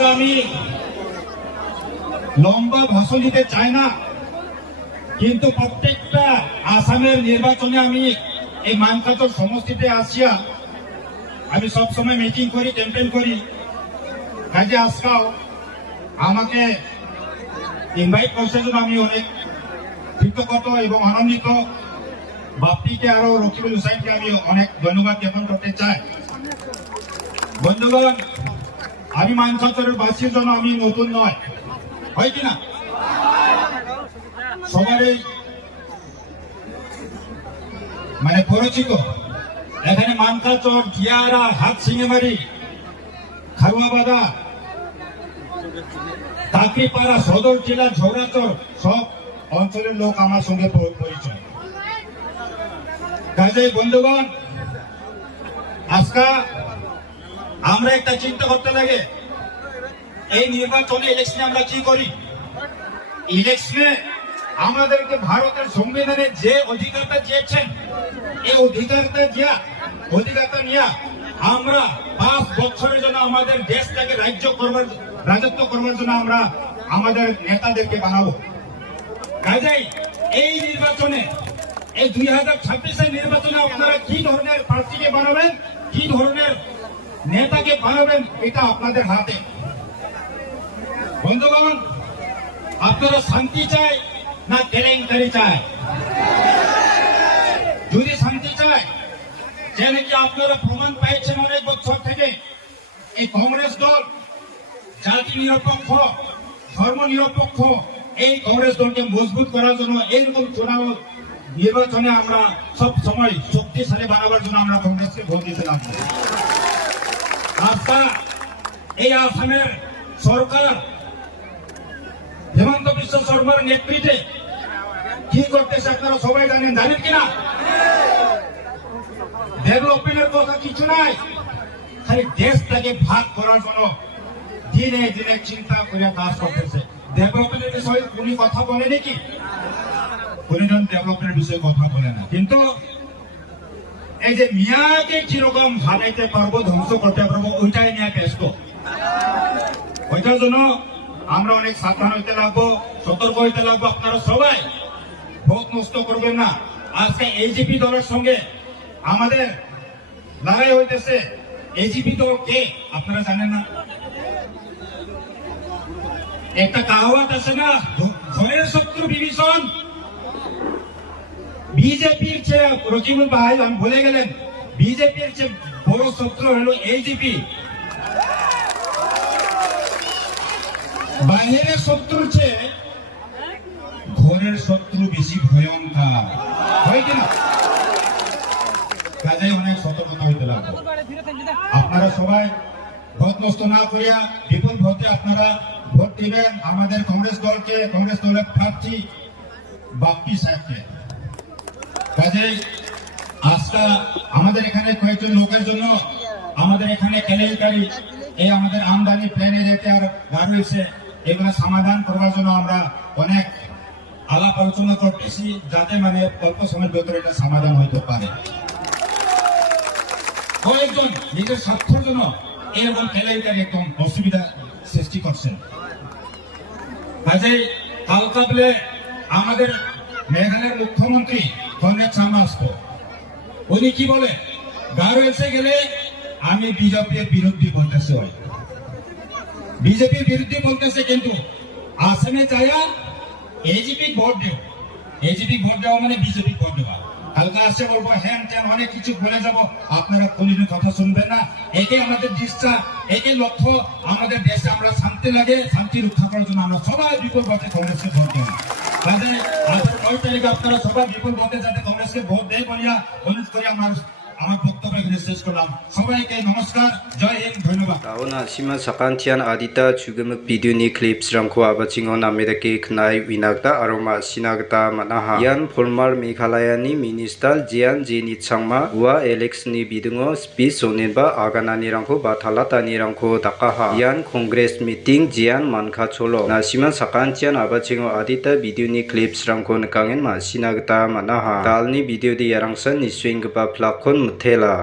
আজকে আমি লম্বা ভাষণ দিতে চাই না, কিন্তু প্রত্যেকটা আসামের নির্বাচনে আমি এই মানকাচর সমষ্টিতে আসিয়া আমি সবসময় মিটিং করি, ক্যাম্পেইন করি। কাজে আজকাও আমাকে ইনভাইট করছে জন্য আমি অনেক কৃতজ্ঞত এবং আনন্দিত। বাপ্পিকে আরো রকিবুল হুসাইনকে আমি অনেক ধন্যবাদ জ্ঞাপন করতে চাই। বন্ধুগণ, আমি মানকাচরের বাসীর জন্য আমি নতুন নয়, হয় কিনা? সবারই মানে পরিচিত। এখানে মানকাচর, জিয়ারা, হাতসিংহেমারি, খারুয়াবাদা, কাকরিপাড়া, সদর জেলা, ঝৌরাচর সব অঞ্চলের লোক আমার সঙ্গে পরিচয়। কাজেই বন্ধুগণ, আজকে আমরা একটা চিন্তা করতে লাগে, এই নির্বাচনে ইলেকশনে আমরা কি করি। ইলেকশনে আমাদেরকে ভারতের সংবিধানে যে অধিকারটা দিয়েছেন, এই অধিকারটা নিয়ে আমরা 5 বছরের জন্য আমাদের দেশটাকে রাজত্ব করবার জন্য আমরা আমাদের নেতাদেরকে বানাবো। কাজেই এই নির্বাচনে, এই 2026-এর নির্বাচনে আপনারা কি ধরনের প্রার্থীকে বানাবেন, কি ধরনের নেতাকে বানাবেন, এটা আপনাদের হাতে। বন্ধুগণ, আপনারা শান্তি চাই না কেলেঙ্কারি চায়? যদি শান্তি চায়, যে নাকি আপনারা প্রমাণ পাইছেন অনেক বছর থেকে, এই কংগ্রেস দল জাতি নিরপেক্ষ, ধর্ম নিরপেক্ষ, এই কংগ্রেস দলকে মজবুত করার জন্য এইরকম চুনাव নির্বাচনে আমরা সব সময় শক্তিশালী বানাবার জন্য আমরা কংগ্রেসকে ভোট দিতে লাগবো। আজকে এই আসামের সরকার হেমন্ত বিশ্ব শর্মার নেতৃত্বে কি করতেছে আপনারা সবাই জানেন কিনা? ডেভেলপমেন্টের কথা কিছু নাই, খালি দেশটাকে ভাগ করার জন্য দিনে দিনে চিন্তা করে কাজ করতেছে। ডেভেলপমেন্টের বিষয়ে উনি কথা বলে নাকি? কোনজন ডেভেলপমেন্টের বিষয়ে কথা বলে না। কিন্তু এই যে মিয়াকে কিরকম হারাইতে পারবো, ধ্বংস করতে পারবো, ওইটাই নিয়ে ব্যস্ত। ওইটার জন্য আমরা অনেক সাবধান হইতে লাগবো, সতর্ক হইতে লাগবো। আপনারা সবাই ভোট নষ্ট করবেন না। আজকে এজিপি দলের সঙ্গে আমাদের লড়াই হইতেছে। এজিপি দল কে আপনারা জানেন না? একটা কাহাওয়াত আছে না, ঘরের শত্রু বিভীষণ। বিজেপির চেয়ে, রকিবুল ভাই আমি বলে গেলেন, বিজেপির চেয়ে বড় শত্রু হলো এজিপি। বাইরের শত্রুর চেয়ে ঘরের শত্রু বেশি ভয়ঙ্কর, হয় কিনা? কাজে অনেক সতর্কতা হইতে লাগবে। আপনারা সবাই ভোট নষ্ট না করিয়া বিপুল ভোটে আপনারা ভোট দিবেন আমাদের কংগ্রেস দলকে, কংগ্রেস দলের প্রার্থী বাপ্পি সাহেবকে। কাজে আজকে আমাদের এখানে কয়েকজন লোকের জন্য আমাদের এখানে কেলেঙ্কারি, এই আমাদের আমদানি প্লেনে যেতে আর গাড়ি হয়েছে, এগুলো সমাধান করবার জন্য আমরা অনেক আলাপ আলোচনা করতেছি, যাতে মানে অল্প সময়ের ভেতরে এটা সমাধান হইতে পারে। কয়েকজন নিজের স্বার্থের জন্য এরকম কেলেঙ্কারি একদম অসুবিধা সৃষ্টি করছেন। কাজেই কালকাবলে আমাদের মেঘালয়ের মুখ্যমন্ত্রী কনরেড সাংমা আসতো, উনি কি বলে, গাড়ো এসে গেলে আমি বিজেপির বিরুদ্ধে বলতেছে, বিজেপির বিরুদ্ধে বলতেছে, কিন্তু আসামে যাইয়া এজিপি ভোট দেও। এজিপি ভোট দেওয়া মানে বিজেপি ভোট দেওয়া। কালকে আসছে বলবো হ্যান ত্যান অনেক কিছু বলে যাবো, আপনারা কোনদিন কথা শুনবেন না। একে আমাদের দৃষ্টা, একে লক্ষ্য, আমাদের দেশে আমরা শান্তি লাগে, শান্তি রক্ষা করার জন্য আমরা সবাই বিপুল ভোটে কংগ্রেসকে ভোট দেব। কাজে 9 তারিখে আপনারা সবাই বিপুল ভোটে যাতে কংগ্রেসকে ভোট দেয় বলিয়া অনুরোধ করে আমার বক্তব্য এখানে শেষ করলাম। সবাইকে নমস্কার, জয় হিন্দ, ধন্যবাদ। Tauna sima sakantian adita chugamuk video ni clips rangko abachingon amerike knai winagda aroma sinagda manaha yan former Meghalaya ni minister Jian Jeni Changma wa Alex ni bidungo speech sonenba aganani rangko bathalata ni rangko dakaha yan congress meeting Jian manka cholo na sima sakantian abachingo adita video ni clips rangko nkangen ma sinagda manaha dalni video di yarangsan ni swing ba plakon mutela